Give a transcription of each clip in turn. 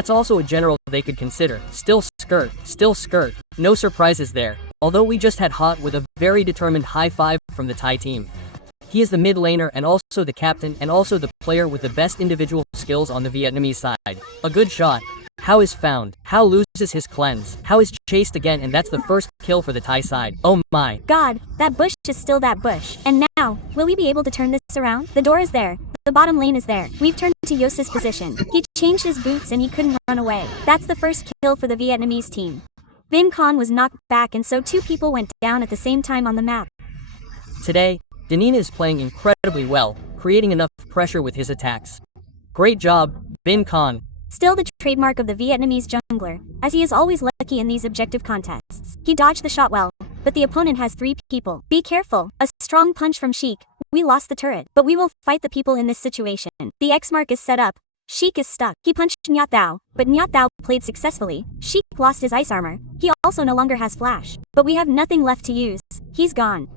That's also a general they could consider. Still skirt. No surprises there. Although we just had Hot with a very determined high five from the Thai team. He is the mid laner and also the captain and also the player with the best individual skills on the Vietnamese side. A good shot. How is found. How loses his cleanse. How is chased again, and that's the first kill for the Thai side. Oh my God, that bush is still that bush. And now, will we be able to turn this around? The door is there. The bottom lane is there. We've turned to Yos's position. He changed his boots and he couldn't run away. That's the first kill for the Vietnamese team. Bin Khan was knocked back and so two people went down at the same time on the map. Today, Danina is playing incredibly well, creating enough pressure with his attacks. Great job, Bin Khan. Still the trademark of the Vietnamese jungler, as he is always lucky in these objective contests. He dodged the shot well, but the opponent has 3 people. Be careful, a strong punch from Sheik. We lost the turret, but we will fight the people in this situation. The X mark is set up. Sheik is stuck. He punched Nyat Thao, but Nyat Thao played successfully. Sheik lost his ice armor. He also no longer has flash. But we have nothing left to use. He's gone.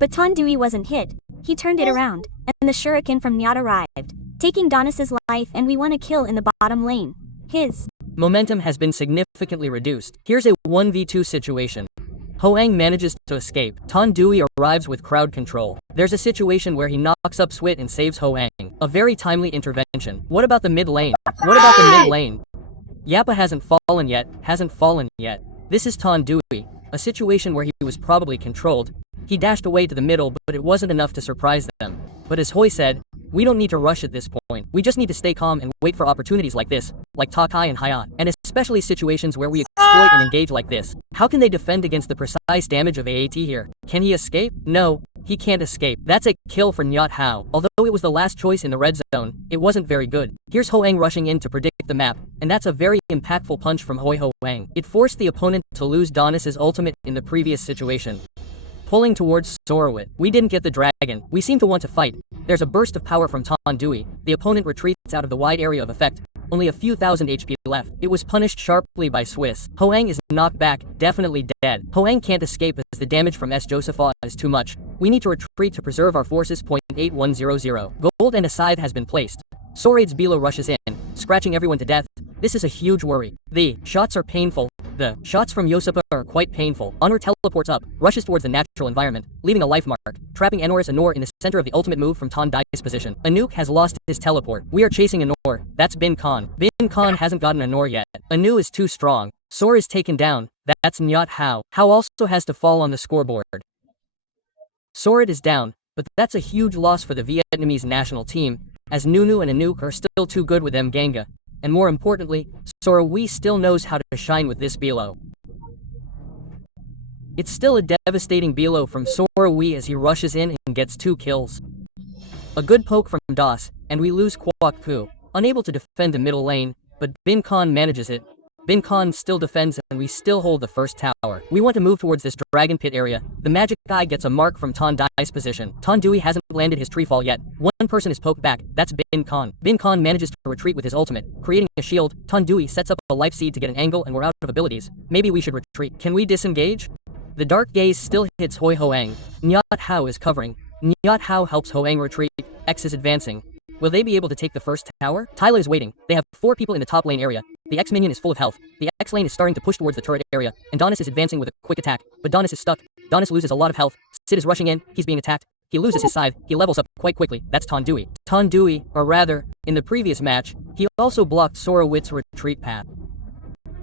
But Ton Dewey wasn't hit. He turned it around, and the shuriken from Nyat arrived, taking Donis's life, and we won a kill in the bottom lane. His momentum has been significantly reduced. Here's a 1v2 situation. Hoang manages to escape. Ton Dewey arrives with crowd control. There's a situation where he knocks up Swit and saves Hoang. A very timely intervention. What about the mid lane? Yappa hasn't fallen yet. This is Ton Dewey. A situation where he was probably controlled. He dashed away to the middle, but it wasn't enough to surprise them. But as Hoi said, we don't need to rush at this point. We just need to stay calm and wait for opportunities like this, like Takai and Hayat, and especially situations where we exploit and engage like this. How can they defend against the precise damage of AAT here? Can he escape? No, he can't escape. That's a kill for Nyat Hao. Although it was the last choice in the red zone, it wasn't very good. Here's Hoang rushing in to predict the map, and that's a very impactful punch from Hoi Hoang. It forced the opponent to lose Donis's ultimate in the previous situation. Pulling towards Sorowit. We didn't get the dragon. We seem to want to fight. There's a burst of power from Ton Dewey. The opponent retreats out of the wide area of effect. Only a few thousand HP left. It was punished sharply by Swiss. Hoang is knocked back, definitely dead. Hoang can't escape as the damage from S. Josepha is too much. We need to retreat to preserve our forces. 8100. Gold and a scythe has been placed. Soraid's Bilo rushes in, scratching everyone to death. This is a huge worry. The shots are painful. The shots from Yosepa are quite painful. Anor teleports up, rushes towards the natural environment, leaving a life mark, trapping Anoris Anor in the center of the ultimate move from Ton Dai's position. Anuk has lost his teleport. We are chasing Anor. That's Bin Khan. Bin Khan hasn't gotten Anor yet. Anu is too strong. Sor is taken down. That's Nyat Hao. Hao also has to fall on the scoreboard. Sorid is down, but that's a huge loss for the Vietnamese national team, as Nunu and Anuk are still too good with Mganga. And more importantly, Sorowi still knows how to shine with this Bilo. It's still a devastating Bilo from Sorowi as he rushes in and gets 2 kills. A good poke from Das, and we lose Kwok Ku, unable to defend the middle lane, but Bin Khan manages it. Bin Khan still defends and we still hold the first tower. We want to move towards this dragon pit area. The magic guy gets a mark from Ton Dai's position. Ton Dewey hasn't landed his tree fall yet. One person is poked back. That's Bin Khan. Bin Khan manages to retreat with his ultimate, creating a shield. Ton Dewey sets up a life seed to get an angle and we're out of abilities. Maybe we should retreat. Can we disengage? The dark gaze still hits Hoi Hoang. Nyat Hao is covering. Nyat Hao helps Hoang retreat. X is advancing. Will they be able to take the first tower? Tyler is waiting. They have 4 people in the top lane area. The X minion is full of health. The X lane is starting to push towards the turret area, and Donis is advancing with a quick attack, but Donis is stuck. Donis loses a lot of health. Sid is rushing in. He's being attacked. He loses his scythe. He levels up quite quickly. That's Ton Dewey. Ton Dewey, or rather, in the previous match, he also blocked Sorowit's retreat path.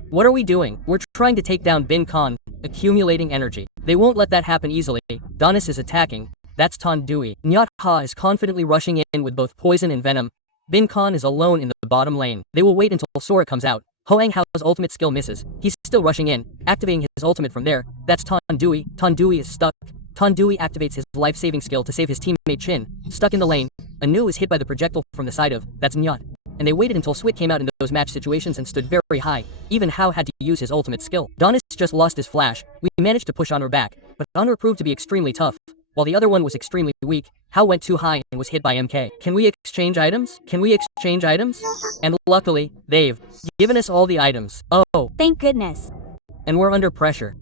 What are we doing? We're trying to take down Bin Khan, accumulating energy. They won't let that happen easily. Donis is attacking. That's Ton Dewey. Nyat Ha is confidently rushing in with both poison and venom. Bin Khan is alone in the bottom lane. They will wait until Sora comes out. Hoang Hao's ultimate skill misses. He's still rushing in, activating his ultimate from there. That's Ton Dewey. Ton Dewey is stuck. Ton Dewey activates his life-saving skill to save his teammate Chin. Stuck in the lane. Anu is hit by the projectile from the side of. That's Nyat. And they waited until Swit came out in those match situations and stood very high. Even Hao had to use his ultimate skill. Donis just lost his flash. We managed to push Honor back, but Honor proved to be extremely tough. While the other one was extremely weak, Hao went too high and was hit by MK. Can we exchange items? And luckily, they've given us all the items. Oh. Thank goodness. And we're under pressure.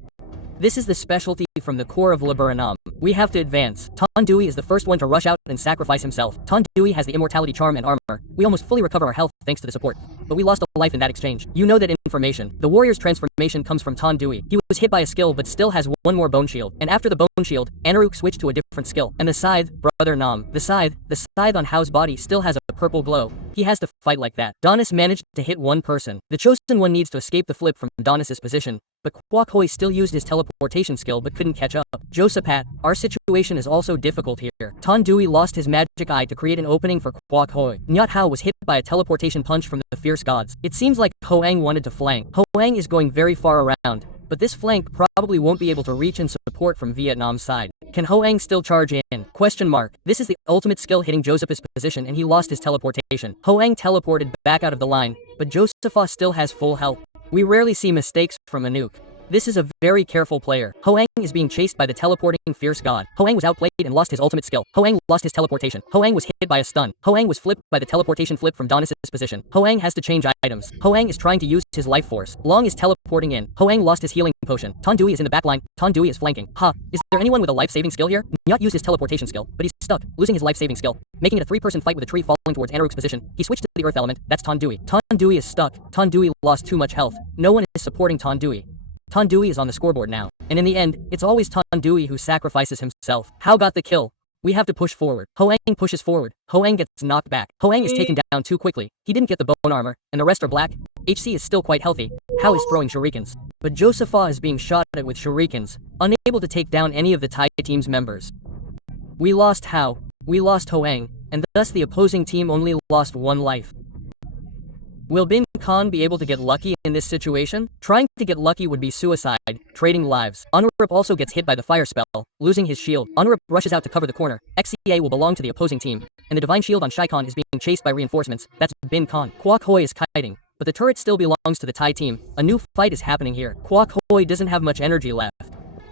This is the specialty from the core of Liberanam. We have to advance. Ton Dewey is the first one to rush out and sacrifice himself. Ton Dewey has the immortality charm and armor. We almost fully recover our health thanks to the support. But we lost a life in that exchange. You know that information. The warrior's transformation comes from Ton Dewey. He was hit by a skill but still has one more bone shield. And after the bone shield, Anaruk switched to a different skill. And the scythe, brother Nam. The scythe on Hao's body still has a purple glow. He has to fight like that. Donis managed to hit one person. The chosen one needs to escape the flip from Donis's position. But Kwok Hoi still used his teleportation skill but couldn't catch up. Josapat, our situation is also difficult here. Ton Dewey lost his magic eye to create an opening for Kwok Hoi. Nyat Hao was hit by a teleportation punch from the fierce gods. It seems like Hoang wanted to flank. Hoang is going very far around, but this flank probably won't be able to reach in support from Vietnam's side. Can Hoang still charge in? Question mark. This is the ultimate skill hitting Joseph's position and he lost his teleportation. Hoang teleported back out of the line, but Josepha still has full health. We rarely see mistakes from Anuk. This is a very careful player. Hoang is being chased by the teleporting fierce god. Hoang was outplayed and lost his ultimate skill. Hoang lost his teleportation. Hoang was hit by a stun. Hoang was flipped by the teleportation flip from Donis's position. Hoang has to change items. Hoang is trying to use his life force. Long is teleporting in. Hoang lost his healing potion. Ton Dewey is in the back line. Ton Dewey is flanking. Is there anyone with a life-saving skill here? Nyat used his teleportation skill, but he's stuck, losing his life-saving skill, making it a 3-person fight with a tree falling towards Anaruk's position. He switched to the earth element. That's Ton Dewey. Ton Dewey is stuck. Ton Dewey lost too much health. No one is supporting Ton Dewey. Ton Dewey is on the scoreboard now, and in the end, it's always Ton Dewey who sacrifices himself. Hao got the kill. We have to push forward. Hoang pushes forward. Hoang gets knocked back. Hoang is taken down too quickly. He didn't get the bone armor, and the rest are black. HC is still quite healthy. Hao is throwing shurikens, but Josepha is being shot at with shurikens, unable to take down any of the Thai team's members. We lost Hao, we lost Hoang, and thus the opposing team only lost one life. Will Bin Khan be able to get lucky in this situation? Trying to get lucky would be suicide, trading lives. Honorip also gets hit by the fire spell, losing his shield. Honorip rushes out to cover the corner. XCA will belong to the opposing team, and the divine shield on Shai Khan is being chased by reinforcements. That's Bin Khan. Kwok Hoi is kiting, but the turret still belongs to the Thai team. A new fight is happening here. Kwok Hoi doesn't have much energy left.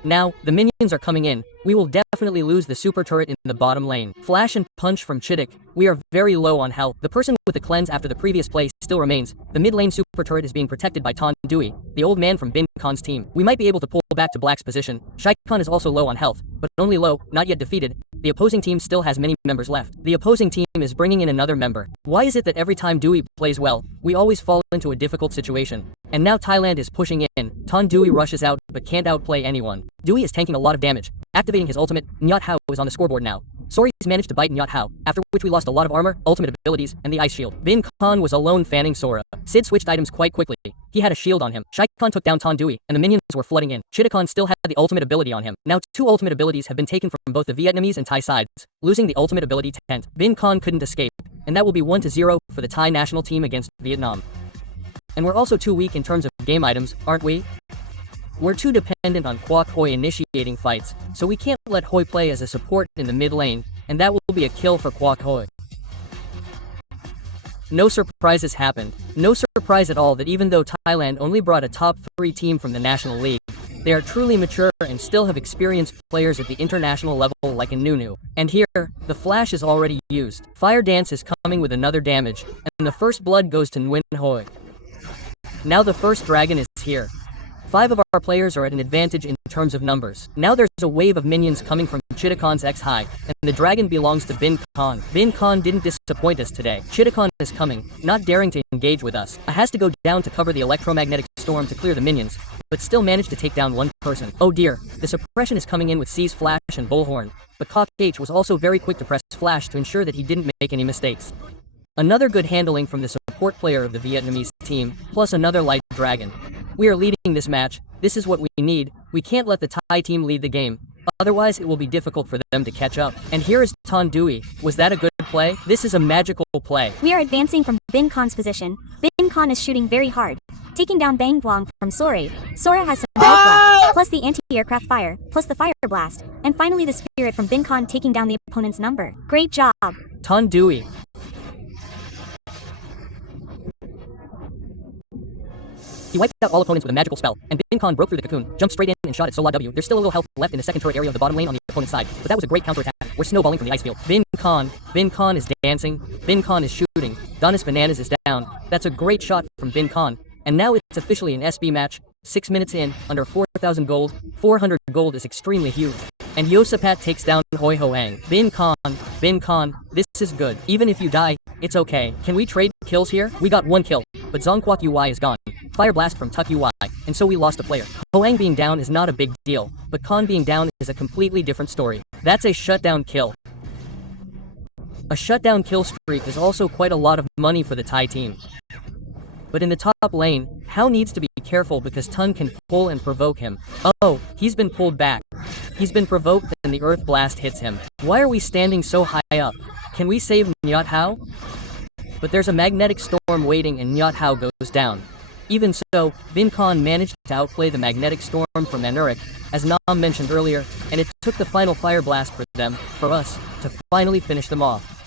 Now, the minions are coming in. We will definitely lose the super turret in the bottom lane. Flash and punch from Chittik. We are very low on health. The person with the cleanse after the previous play still remains. The mid lane super turret is being protected by Ton Dewey, the old man from Bin Khan's team. We might be able to pull back to Black's position. Shai Khan is also low on health, but only low, not yet defeated. The opposing team still has many members left. The opposing team is bringing in another member. Why is it that every time Dewey plays well, we always fall into a difficult situation? And now Thailand is pushing in. Ton Dewey rushes out, but can't outplay anyone. Dewey is tanking a lot of damage, activating his ultimate. Nyat Hao is on the scoreboard now. Sori's managed to bite Nyat Hao, after which we lost a lot of armor, ultimate abilities, and the ice shield. Bin Khan was alone fanning Sora. Sid switched items quite quickly. He had a shield on him. Shai Khan took down Ton Dewey, and the minions were flooding in. Chittakan still had the ultimate ability on him. Now 2 ultimate abilities have been taken from both the Vietnamese and Thai sides, losing the ultimate ability to Tent. Bin Khan couldn't escape, and that will be 1-0 for the Thai national team against Vietnam. And we're also too weak in terms of game items, aren't we? We're too dependent on Kwok Hoi initiating fights, so we can't let Hoi play as a support in the mid lane, and that will be a kill for Kwok Hoi. No surprises happened. No surprise at all that even though Thailand only brought a top 3 team from the National League, they are truly mature and still have experienced players at the international level like Nunu. And here, the flash is already used. Fire Dance is coming with another damage, and the first blood goes to Nguyen Hoi. Now the first dragon is here. 5 of our players are at an advantage in terms of numbers. Now there's a wave of minions coming from Chittakan's X High, and the dragon belongs to Bin Khan. Bin Khan didn't disappoint us today. Chittakan is coming, not daring to engage with us. I has to go down to cover the electromagnetic storm to clear the minions, but still managed to take down one person. Oh dear, the suppression is coming in with C's Flash and Bullhorn, but Kok H was also very quick to press Flash to ensure that he didn't make any mistakes. Another good handling from the support player of the Vietnamese team, plus another light dragon. We are leading this match. This is what we need. We can't let the Thai team lead the game. Otherwise, it will be difficult for them to catch up. And here is Ton Dewey. Was that a good play? This is a magical play. We are advancing from Bin Khan's position. Bin Khan is shooting very hard, taking down Bang Guang from Sori. Sora has some health left, plus the anti-aircraft fire, plus the fire blast, and finally the spirit from Bin Khan taking down the opponent's number. Great job. Ton Dewey. He wiped out all opponents with a magical spell, and Bin Khan broke through the cocoon, jumped straight in and shot at Sola W. There's still a little health left in the second turret area of the bottom lane on the opponent's side, but that was a great counterattack. We're snowballing from the ice field. Bin Khan is dancing, Bin Khan is shooting, Donis Bananas is down. That's a great shot from Bin Khan, and now it's officially an SB match. 6 minutes in, under 4,000 gold. 400 gold is extremely huge. And Yosapat takes down Hoi Hoang. Bin Khan, this is good. Even if you die, it's okay. Can we trade kills here? We got 1 kill, but Zongkwok UI is gone. Fire blast from Tuk UI, and so we lost a player. Hoang being down is not a big deal, but Khan being down is a completely different story. That's a shutdown kill. A shutdown kill streak is also quite a lot of money for the Thai team. But in the top lane, Hao needs to be careful because Tun can pull and provoke him. Oh, he's been pulled back. He's been provoked and the earth blast hits him. Why are we standing so high up? Can we save Nyat Hao? But there's a magnetic storm waiting and Nyat Hao goes down. Even so, Bin Khan managed to outplay the magnetic storm from Anurik, as Nam mentioned earlier, and it took the final fire blast for us, to finally finish them off.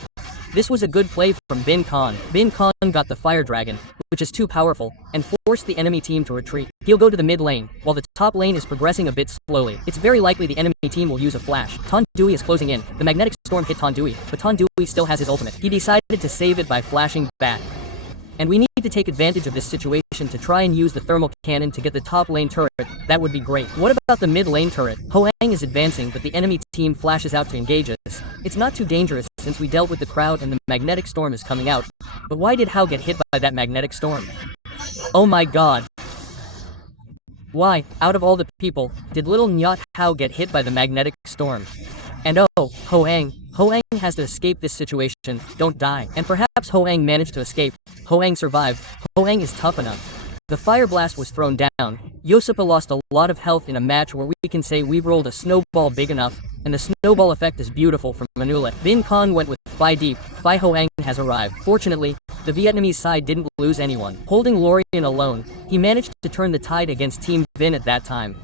This was a good play from Bin Khan. Bin Khan got the Fire Dragon, which is too powerful, and forced the enemy team to retreat. He'll go to the mid lane, while the top lane is progressing a bit slowly. It's very likely the enemy team will use a flash. Tondui is closing in. The magnetic storm hit Tondui, but Tondui still has his ultimate. He decided to save it by flashing back. And we need to take advantage of this situation to try and use the thermal cannon to get the top lane turret. That would be great. What about the mid lane turret? Hoang is advancing, but the enemy team flashes out to engage us. It's not too dangerous since we dealt with the crowd and the magnetic storm is coming out. But why did Hao get hit by that magnetic storm? Oh my god. Why, out of all the people, did little Nyat Hao get hit by the magnetic storm? And oh, Hoang has to escape this situation, don't die. And perhaps Hoang managed to escape. Hoang survived. Hoang is tough enough. The fire blast was thrown down. Yosipa lost a lot of health in a match where we can say we've rolled a snowball big enough, and the snowball effect is beautiful from Manula. Bin Khan went with Phi Deep. Phi Hoang has arrived. Fortunately, the Vietnamese side didn't lose anyone. Holding Lorien alone, he managed to turn the tide against Team Vin at that time.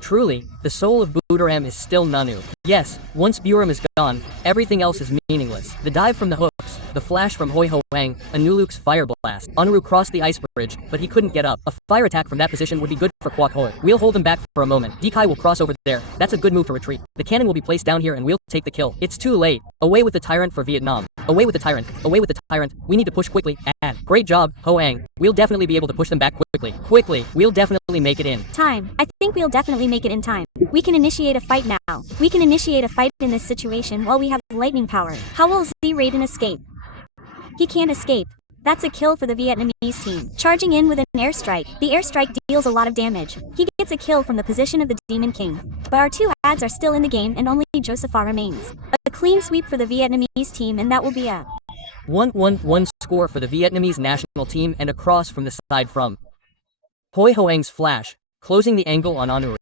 Truly, the soul of Budaram is still Nanu. Yes, once Buram is gone, everything else is meaningless. The dive from the hooks, the flash from Hoi Hoang, Anuluk's fire blast. Anuru crossed the ice bridge, but he couldn't get up. A fire attack from that position would be good for Kwok Hoi. We'll hold him back for a moment. Dekai will cross over there. That's a good move to retreat. The cannon will be placed down here and we'll take the kill. It's too late. Away with the tyrant for Vietnam. Away with the tyrant. Away with the tyrant. We need to push quickly. And great job, Hoang. We'll definitely be able to push them back quickly. Quickly. We'll definitely make it in. Time. I think we'll definitely make it in time. We can initiate a fight now. We can initiate a fight in this situation while we have lightning power. How will Z-Raiden escape? He can't escape. That's a kill for the Vietnamese team. Charging in with an airstrike. The airstrike deals a lot of damage. He gets a kill from the position of the Demon King. But our 2 ads are still in the game and only Josepha remains. A clean sweep for the Vietnamese team and that will be a 1-1-1 score for the Vietnamese national team and a cross from the side from Hoi Hoang's flash, closing the angle on Anuru.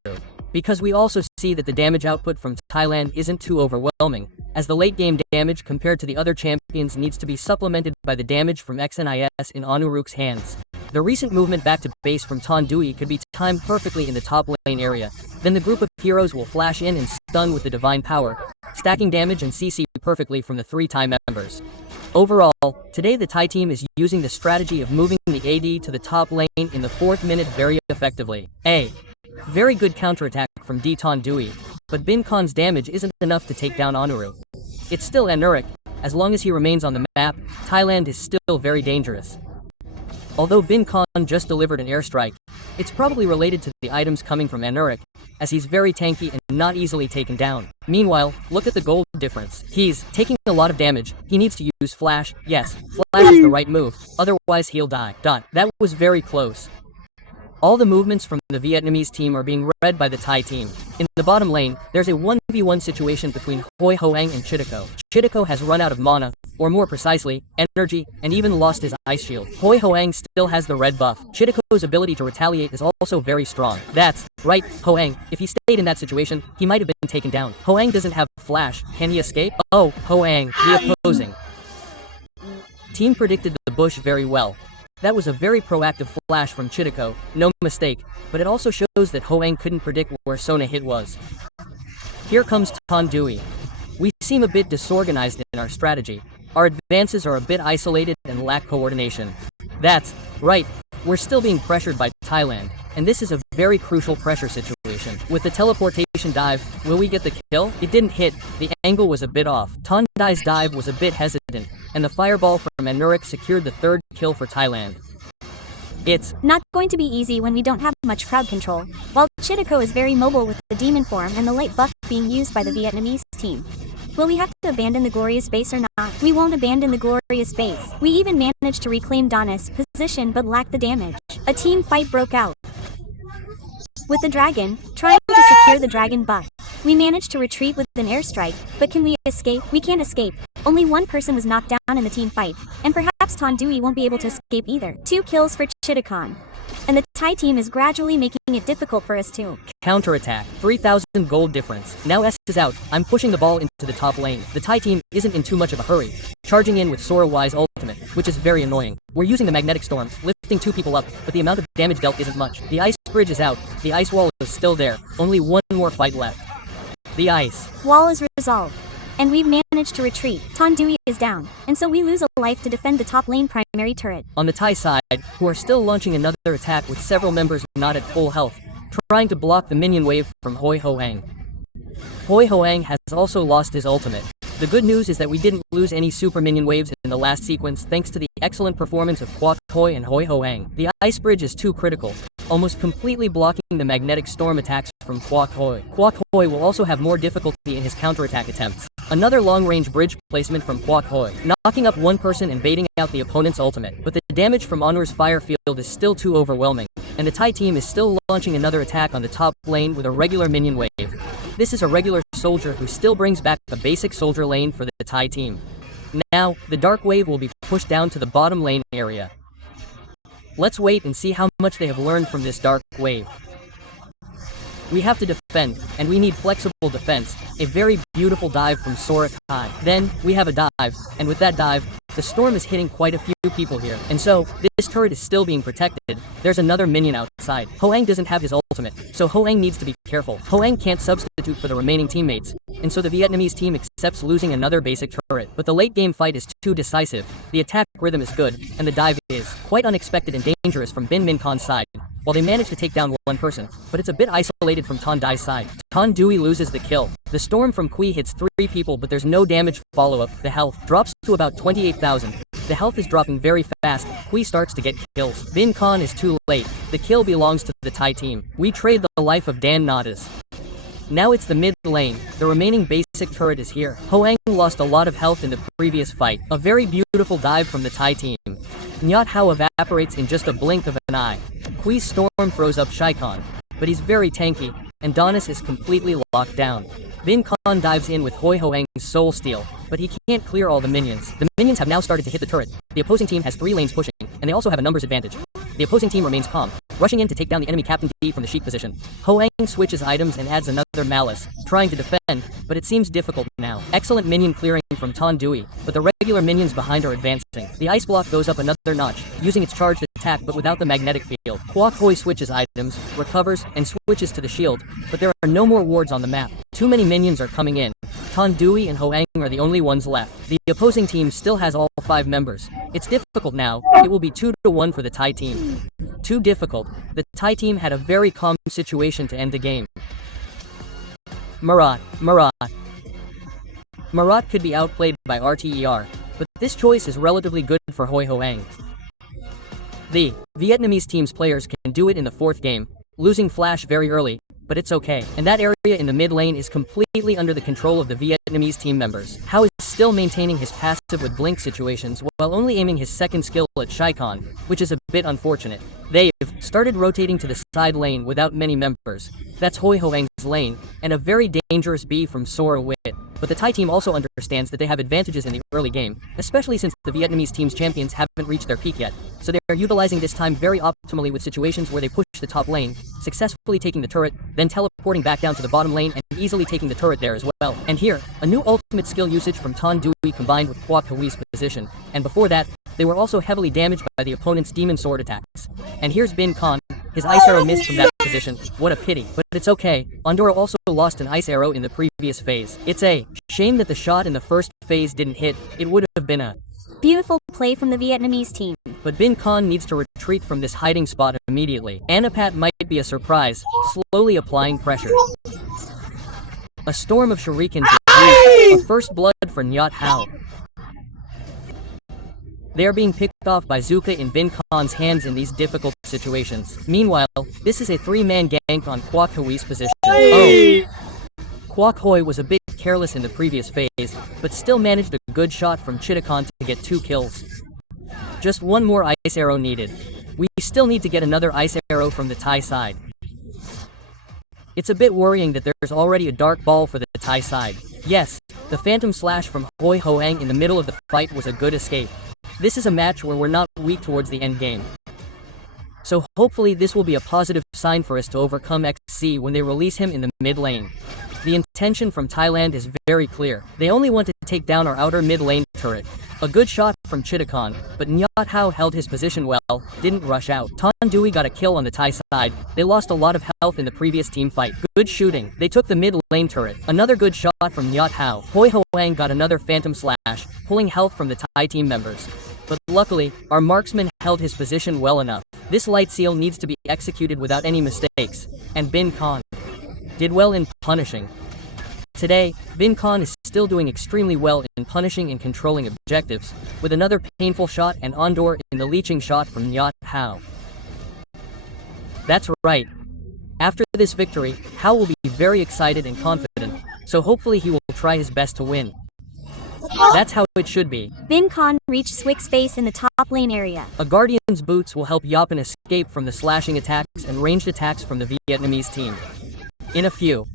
Because we also see that the damage output from Thailand isn't too overwhelming, as the late game damage compared to the other champions needs to be supplemented by the damage from XNIS in Anuruk's hands. The recent movement back to base from Tondui could be timed perfectly in the top lane area. Then the group of heroes will flash in and stun with the divine power, stacking damage and CC perfectly from the 3 Thai members. Overall, today the Thai team is using the strategy of moving the AD to the top lane in the 4th minute very effectively. Very good counterattack from D Tondui, but Bin Khan's damage isn't enough to take down Anuru. It's still Anurik. As long as he remains on the map, Thailand is still very dangerous. Although Bin Khan just delivered an airstrike, it's probably related to the items coming from Anurik, as he's very tanky and not easily taken down. Meanwhile, look at the gold difference. He's taking a lot of damage. He needs to use flash. Yes, flash is the right move, otherwise he'll die. That was very close. All the movements from the Vietnamese team are being read by the Thai team. In the bottom lane, there's a 1v1 situation between Hoi Hoang and Chitiko. Chitiko has run out of mana, or more precisely, energy, and even lost his ice shield. Hoi Hoang still has the red buff. Chitiko's ability to retaliate is also very strong. That's right, Hoang. If he stayed in that situation, he might have been taken down. Hoang doesn't have flash. Can he escape? Oh, Hoang, the opposing team predicted the bush very well. That was a very proactive flash from Chitiko, no mistake, but it also shows that Hoang couldn't predict where Sona hit was. Here comes Tondui. We seem a bit disorganized in our strategy. Our advances are a bit isolated and lack coordination. That's right, we're still being pressured by Thailand, and this is a very crucial pressure situation. With the teleportation dive, will we get the kill? It didn't hit, the angle was a bit off. Tondai's dive was a bit hesitant, and the fireball from Anurik secured the 3rd kill for Thailand. It's not going to be easy when we don't have much crowd control, while Chitiko is very mobile with the demon form and the light buff being used by the Vietnamese team. Will we have to abandon the glorious base or not? We won't abandon the glorious base. We even managed to reclaim Donna's position but lacked the damage. A team fight broke out with the dragon, trying to secure the dragon buff. We managed to retreat with an airstrike, but can we escape? We can't escape. Only one person was knocked down in the team fight, and perhaps Tondui won't be able to escape either. 2 kills for Chitakon. And the Thai team is gradually making it difficult for us too. Counterattack, 3,000 gold difference. Now S is out, I'm pushing the ball into the top lane. The Thai team isn't in too much of a hurry, charging in with Sora Y's ultimate, which is very annoying. We're using the magnetic storm, lifting 2 people up, but the amount of damage dealt isn't much. The ice bridge is out, the ice wall is still there, only one more fight left. The ice wall is resolved, and we've managed to retreat. Tondui is down, and so we lose a life to defend the top lane primary turret. On the Thai side, who are still launching another attack with several members not at full health, trying to block the minion wave from Hoi Hoang. Hoi Hoang has also lost his ultimate. The good news is that we didn't lose any super minion waves in the last sequence thanks to the excellent performance of Kwok Hoi and Hoi Hoang. The ice bridge is too critical, almost completely blocking the magnetic storm attacks from Kwok Hoi. Kwok Hoi will also have more difficulty in his counterattack attempts. Another long-range bridge placement from Kwok Hoi, knocking up one person and baiting out the opponent's ultimate. But the damage from Honor's fire field is still too overwhelming, and the Thai team is still launching another attack on the top lane with a regular minion wave. This is a regular soldier who still brings back the basic soldier lane for the Thai team. Now, the dark wave will be pushed down to the bottom lane area. Let's wait and see how much they have learned from this dark wave. We have to defend, and we need flexible defense, a very beautiful dive from Sora Kai. Then, we have a dive, and with that dive, the storm is hitting quite a few people here, and so, this turret is still being protected. There's another minion outside. Hoang doesn't have his ultimate, so Hoang needs to be careful. Hoang can't substitute for the remaining teammates, and so the Vietnamese team accepts losing another basic turret. But the late game fight is too decisive, the attack rhythm is good, and the dive is quite unexpected and dangerous from Bin Min Khan's side. While they manage to take down one person, but it's a bit isolated from Ton Dai's side. Ton Dui loses the kill. The storm from Kui hits 3 people but there's no damage follow-up. The health drops to about 28,000. The health is dropping very fast. Kui starts to get kills. Bin Khan is too late. The kill belongs to the Thai team. We trade the life of Dan Nadas. Now it's the mid lane. The remaining basic turret is here. Hoang lost a lot of health in the previous fight. A very beautiful dive from the Thai team. Nyat Hao evaporates in just a blink of an eye. Kui's storm throws up Shaikon, but he's very tanky, and Donis is completely locked down. Bin Khan dives in with Hoi Hoang's Soul Steal, but he can't clear all the minions. The minions have now started to hit the turret. The opposing team has 3 lanes pushing, and they also have a numbers advantage. The opposing team remains calm, rushing in to take down the enemy Captain D from the Sheik position. Hoang switches items and adds another Malice, trying to defend, but it seems difficult now. Excellent minion clearing from Ton Dui, but the regular minions behind are advancing. The ice block goes up another notch, using its charged attack but without the magnetic field. Kwok Hoi switches items, recovers, and switches to the shield, but there are no more wards on the map. Too many minions are coming in. Ton Dui and Hoang are the only ones left. The opposing team still has all 5 members. It's difficult now. It will be 2-1 for the Thai team. Too difficult. The Thai team had a very calm situation to end the game. Marat could be outplayed by RTER, but this choice is relatively good for Hoi Hoang. The Vietnamese team's players can do it in the 4th game, losing Flash very early, but it's okay. And that area in the mid lane is completely under the control of the Vietnamese team members. Hao is still maintaining his passive with blink situations while only aiming his second skill at Shaikon, which is a bit unfortunate. They've started rotating to the side lane without many members. That's Hoi Hoang's lane, and a very dangerous B from Sora Wit. But the Thai team also understands that they have advantages in the early game, especially since the Vietnamese team's champions haven't reached their peak yet. So they are utilizing this time very optimally with situations where they push the top lane, successfully taking the turret, then teleporting back down to the bottom lane and easily taking the turret there as well. And here, a new ultimate skill usage from Ton Dui combined with Kwok Hui's position. And before that, they were also heavily damaged by the opponent's demon sword attacks. And here's Bin Khan. His ice arrow missed from that position. What a pity. But it's okay. Ondora also lost an ice arrow in the previous phase. It's a shame that the shot in the first phase didn't hit. It would have been a beautiful play from the Vietnamese team. But Bin Khan needs to retreat from this hiding spot immediately. Anapat might be a surprise, slowly applying pressure. A storm of shurikens is used. A first blood for Nyat Hao. They are being picked off by Zuka in Bin Khan's hands in these difficult situations. Meanwhile, this is a 3-man gank on Kwok Hui's position. Oh! Kwok Hoi was a bit careless in the previous phase, but still managed a good shot from Chitakon to get 2 kills. Just one more ice arrow needed. We still need to get another ice arrow from the Thai side. It's a bit worrying that there's already a dark ball for the Thai side. Yes, the Phantom Slash from Hoi Hoang in the middle of the fight was a good escape. This is a match where we're not weak towards the end game. So hopefully this will be a positive sign for us to overcome XC when they release him in the mid lane. The intention from Thailand is very clear. They only want to take down our outer mid lane turret. A good shot from Chitakon, but Nyat Hao held his position well, didn't rush out. Tondui got a kill on the Thai side. They lost a lot of health in the previous team fight. Good shooting. They took the mid lane turret. Another good shot from Nyat Hao. Hoi Hoang got another Phantom Slash, pulling health from the Thai team members. But luckily, our marksman held his position well enough. This light seal needs to be executed without any mistakes, and Bin Khan did well in punishing. Today, Bin Khan is still doing extremely well in punishing and controlling objectives, with another painful shot and Ondor in the leeching shot from Nyat Hao. That's right. After this victory, Hao will be very excited and confident, so hopefully he will try his best to win. That's how it should be. Bin Khan reached Swick's face in the top lane area. A Guardian's boots will help Yapan escape from the slashing attacks and ranged attacks from the Vietnamese team. In a few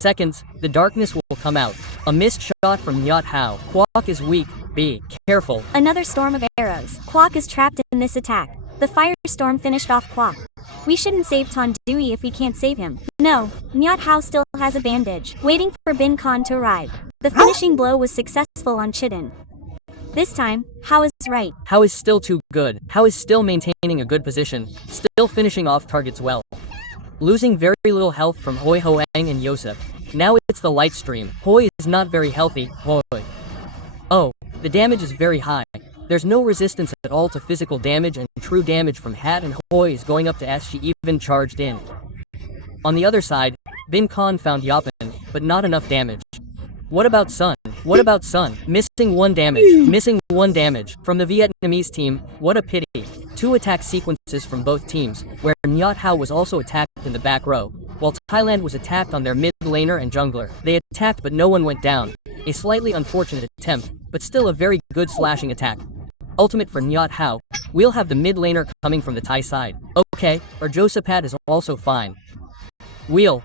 seconds, the darkness will come out. A missed shot from Nyat Hao. Kwok is weak. Be careful. Another storm of arrows. Kwok is trapped in this attack. The firestorm finished off Kwok. We shouldn't save Tondui if we can't save him. No, Nyat Hao still has a bandage, waiting for Bin Khan to arrive. The finishing blow was successful on Chidin. This time, Hao is right. Hao is still too good. Hao is still maintaining a good position, still finishing off targets well. Losing very little health from Hoi Hoang and Yosef. Now it's the light stream. Hoi is not very healthy. Hoi. Oh, the damage is very high. There's no resistance at all to physical damage, and true damage from Hat and Hoi is going up to S. She even charged in. On the other side, Bin Khan found Yapan, but not enough damage. What about Sun? What about Sun? Missing 1 damage. Missing 1 damage. From the Vietnamese team, what a pity. 2 attack sequences from both teams, where Nyat Hao was also attacked in the back row, while Thailand was attacked on their mid laner and jungler. They attacked but no one went down. A slightly unfortunate attempt, but still a very good slashing attack. Ultimate for Nyat Hao. We'll have the mid laner coming from the Thai side. Okay, our Josepat is also fine. We'll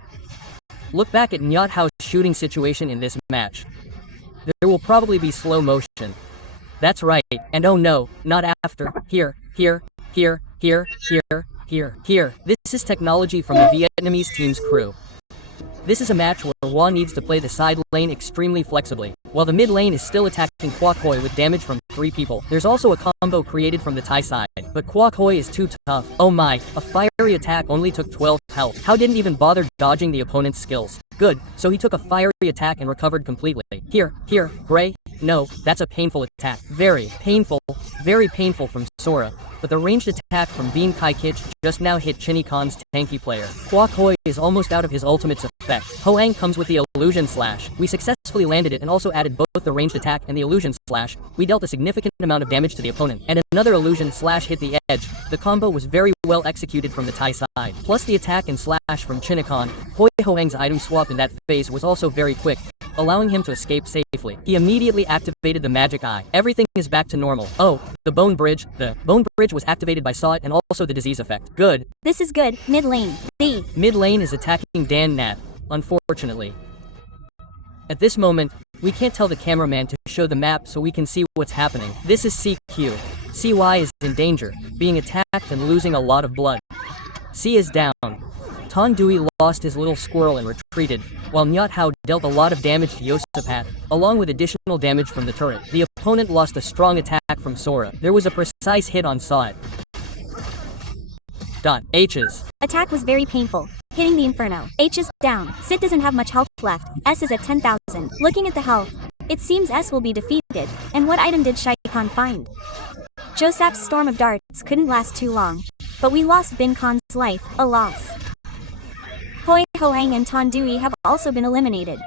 look back at Nyat Hao's shooting situation in this match. There will probably be slow motion. That's right, and oh no, not after. Here. This is technology from the Vietnamese team's crew. This is a match where Hwa needs to play the side lane extremely flexibly, while the mid lane is still attacking Kwok Hoi with damage from 3 people. There's also a combo created from the Thai side, but Kwok Hoi is too tough. Oh my, a fiery attack only took 12 health. How didn't even bother dodging the opponent's skills. Good, so he took a fiery attack and recovered completely. Here, Gray. No, that's a painful attack. Very painful from Sora. But the ranged attack from Veen Kai Kich just now hit Chinny Khan's tanky player. Kwok Hoi is almost out of his ultimate's effect. Hoang comes with the illusion slash. We successfully landed it and also added both the ranged attack and the illusion slash. We dealt a significant amount of damage to the opponent, and another illusion slash hit the edge. The combo was very well executed from the Thai side. Plus the attack and slash from Chinny Khan. Hoi Hoang's item swap in that phase was also very quick, allowing him to escape safely. He immediately activated the magic eye. Everything is back to normal. Oh, the bone bridge. The bone bridge was activated by Saw It and also the disease effect. Good. This is good. Mid lane. B. Mid lane is attacking Dan Nat, unfortunately. At this moment, we can't tell the cameraman to show the map so we can see what's happening. This is CQ. CY is in danger, being attacked and losing a lot of blood. C is down. Tondui lost his little squirrel and retreated, while Nyat Hao dealt a lot of damage to Yosapat, along with additional damage from the turret. The opponent lost a strong attack from Sora. There was a precise hit on Saw It. H's attack was very painful, hitting the Inferno. H is down. Sid doesn't have much health left. S is at 10,000. Looking at the health, it seems S will be defeated. And what item did Shai Khan find? Joseph's storm of darts couldn't last too long, but we lost Bin Khan's life, a loss. Hoi Hoang and Tondui have also been eliminated.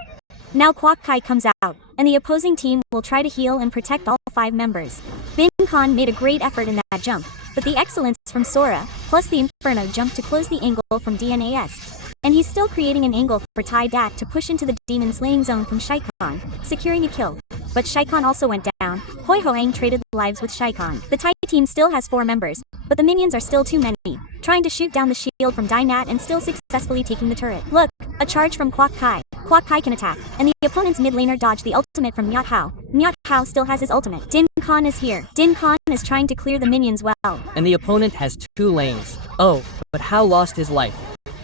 Now Kwok Kai comes out, and the opposing team will try to heal and protect all 5 members. Bin Khan made a great effort in that jump, but the excellence from Sora, plus the Inferno jump to close the angle from DNAS, and he's still creating an angle for THAILAND to push into the demon slaying zone from Shaikon, securing a kill. But Shaikon also went down. Hoi Hoang traded lives with Shaikon. The Thai team still has 4 members, but the minions are still too many, trying to shoot down the shield from Dynat and still successfully taking the turret. Look, a charge from Kwok Kai. Kwok Kai can attack, and the opponent's mid laner dodged the ultimate from Nyat Hao. Nyat Hao still has his ultimate. Din Khan is here. Din Khan is trying to clear the minions well. And the opponent has 2 lanes. Oh, but Hao lost his life.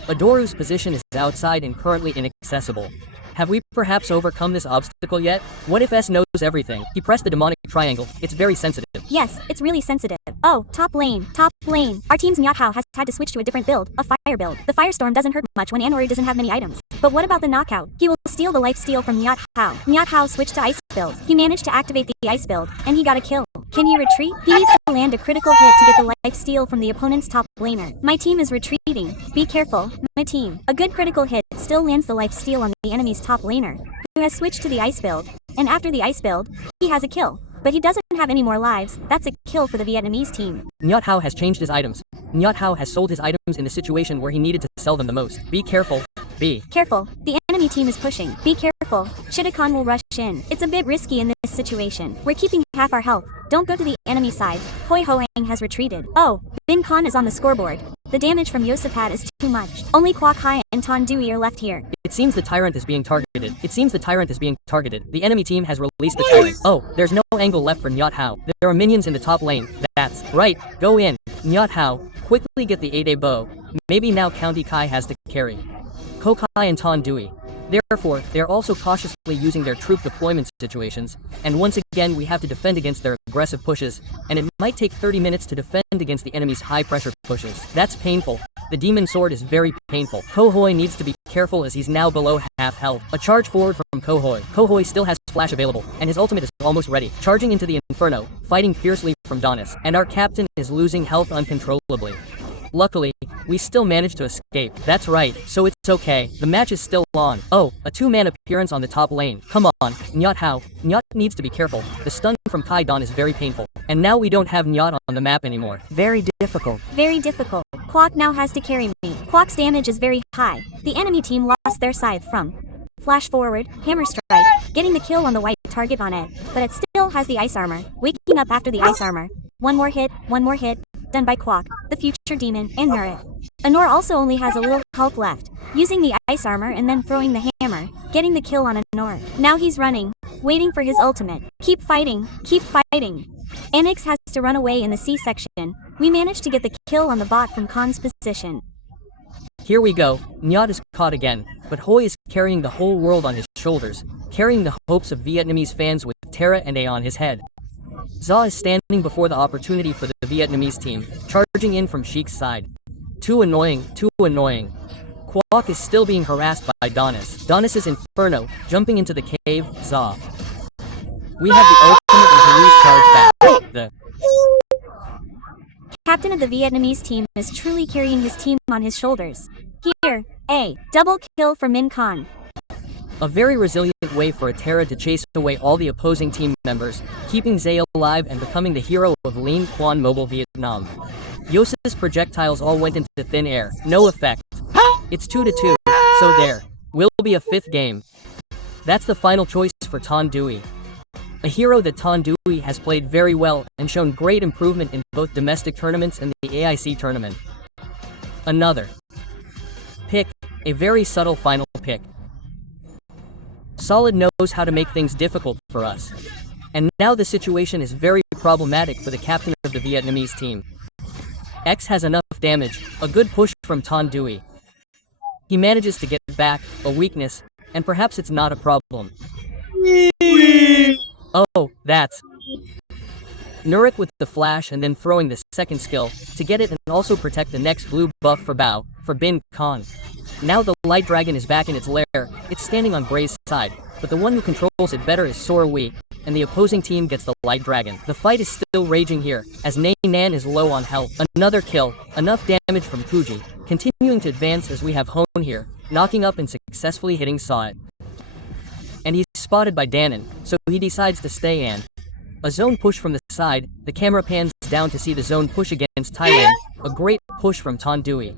Adoru's position is outside and currently inaccessible. Have we perhaps overcome this obstacle yet? What if S knows everything? He pressed the demonic triangle. It's very sensitive. Yes, it's really sensitive. Oh, top lane, top lane. Our team's Nyat Hao has had to switch to a different build, a fire build. The firestorm doesn't hurt much when Anori doesn't have many items. But what about the knockout? He will steal the life steal from Nyat Hao. Nyat Hao switched to ice build. He managed to activate the ice build, and he got a kill. Can he retreat? He needs to land a critical hit to get the life steal from the opponent's top laner. My team is retreating. Be careful, my team. A good critical hit still lands the life steal on the enemy's top laner, who has switched to the ice build, and after the ice build, he has a kill. But he doesn't have any more lives. That's a kill for the Vietnamese team. Nyat Hao has changed his items. Nyat Hao has sold his items in the situation where he needed to sell them the most. Be careful. Be careful. The enemy team is pushing. Be careful. Shitacon will rush in. It's a bit risky in this situation. We're keeping half our health. Don't go to the enemy side. Hoi Hoang has retreated. Oh, Bin Khan is on the scoreboard. The damage from Yosipat is too much. Only Kwok Hai and Ton Dui are left here. It seems the tyrant is being targeted. The enemy team has released the tyrant. Oh, there's no angle left for Nyat Hao. There are minions in the top lane. That's right. Go in. Nyat Hao, quickly get the 8A bow. Maybe now County Kai has to carry Kokai and Ton Dui. Therefore, they are also cautiously using their troop deployment situations, and once again we have to defend against their aggressive pushes, and it might take 30 minutes to defend against the enemy's high-pressure pushes. That's painful. The demon sword is very painful. Kohoi needs to be careful as he's now below half health. A charge forward from Kohoi. Kohoi still has flash available, and his ultimate is almost ready. Charging into the Inferno, fighting fiercely from Donis, and our captain is losing health uncontrollably. Luckily, we still managed to escape. That's right, so it's okay. The match is still on. Oh, a 2-man appearance on the top lane. Come on, Nyat Hao. Nyat needs to be careful. The stun from Kai Don is very painful. And now we don't have Nyat on the map anymore. Very difficult. Very difficult. Kwok now has to carry me. Kwok's damage is very high. The enemy team lost their scythe from flash forward, hammer strike, getting the kill on the white target on it, but it still has the ice armor. Waking up after the ice armor. One more hit, done by Kwok, the future demon, and Nurit. Anor also only has a little health left, using the ice armor and then throwing the hammer, getting the kill on Anor. Now he's running, waiting for his ultimate. Keep fighting, keep fighting. Anix has to run away in the C section. We managed to get the kill on the bot from Khan's position. Here we go. Nyat is caught again, but Hoi is carrying the whole world on his shoulders, carrying the hopes of Vietnamese fans with Terra and A on his head. Za is standing before the opportunity for the Vietnamese team, charging in from Sheik's side. Too annoying, too annoying. Kwok is still being harassed by Donis. Donis's Inferno, jumping into the cave, Za. We have the ultimate and Haru's charge back. The captain of the Vietnamese team is truly carrying his team on his shoulders. Here, A. Double kill for Min Khan. A very resilient way for a Terra to chase away all the opposing team members, keeping Zay alive and becoming the hero of Lean Quan Mobile Vietnam. Yos's projectiles all went into thin air, no effect. It's 2-2, so there will be a 5th game. That's the final choice for Ton Dui. A hero that Ton Dui has played very well and shown great improvement in both domestic tournaments and the AIC tournament. Another pick, a very subtle final pick. Solid knows how to make things difficult for us. And now the situation is very problematic for the captain of the Vietnamese team. X has enough damage, a good push from Ton Dui. He manages to get back, a weakness, and perhaps it's not a problem. Oh, that's Nurik with the flash and then throwing the second skill to get it and also protect the next blue buff for Bao, for Bin Khan. Now the light dragon is back in its lair, it's standing on Gray's side, but the one who controls it better is Sora Wee, and the opposing team gets the light dragon. The fight is still raging here, as Nay Nan is low on health. Another kill, enough damage from Kuji, continuing to advance as we have Hone here, knocking up and successfully hitting Saw It. And he's spotted by Danon, so he decides to stay and a zone push from the side, the camera pans down to see the zone push against THAILAND, a great push from Ton Dui.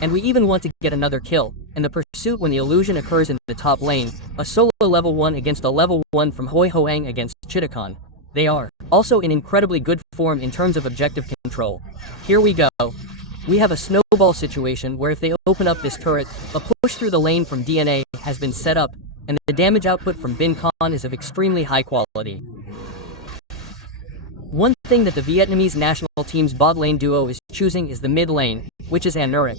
And we even want to get another kill, and the pursuit when the illusion occurs in the top lane, a solo level 1 against a level 1 from Hoi Hoang against Chitakon. They are also in incredibly good form in terms of objective control. Here we go. We have a snowball situation where if they open up this turret, a push through the lane from DNA has been set up, and the damage output from Bin Con is of extremely high quality. One thing that the Vietnamese national team's bot lane duo is choosing is the mid lane, which is Anurik.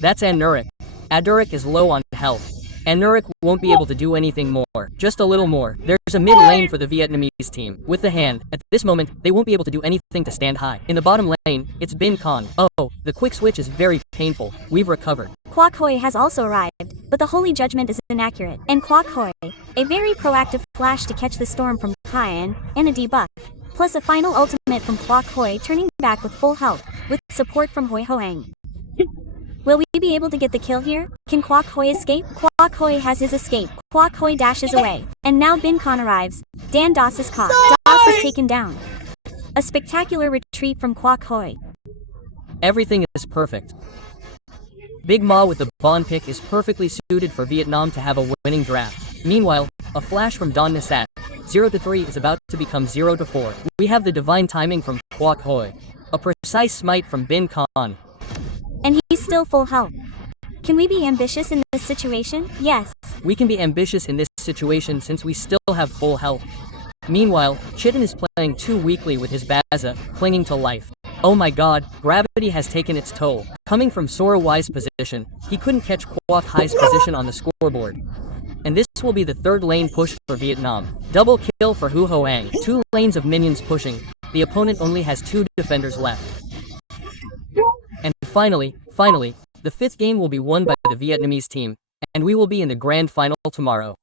That's Anurik. Adurik is low on health. Anurik won't be able to do anything more, just a little more. There's a mid lane for the Vietnamese team. With the hand, at this moment, they won't be able to do anything to stand high. In the bottom lane, it's Bin Con. Oh, the quick switch is very painful. We've recovered. Kwok Hoi has also arrived, but the Holy Judgment is inaccurate. And Kwok Hoi, a very proactive flash to catch the storm from Cayenne, and a debuff. Plus a final ultimate from Kwok Hoi turning back with full health, with support from Hoi Hoang. Will we be able to get the kill here? Can Kwok Hoi escape? Kwok Hoi has his escape. Kwok Hoi dashes away. And now Bin Con arrives. Dan Das is caught. Das is taken down. A spectacular retreat from Kwok Hoi. Everything is perfect. Big Ma with the Bon pick is perfectly suited for Vietnam to have a winning draft. Meanwhile, a flash from Don Nasat. 0-3 is about to become 0-4. We have the divine timing from Kwok Hoi. A precise smite from Bin Con. And he's still full health. Can we be ambitious in this situation? Yes. We can be ambitious in this situation since we still have full health. Meanwhile, Chitin is playing too weakly with his Baza, clinging to life. Oh my god, gravity has taken its toll. Coming from Sora Y's position, he couldn't catch Kwok Hai's position on the scoreboard. And this will be the third lane push for Vietnam. Double kill for Hu Hoang. 2 lanes of minions pushing. The opponent only has 2 defenders left. And finally, the 5th game will be won by the Vietnamese team, and we will be in the grand final tomorrow.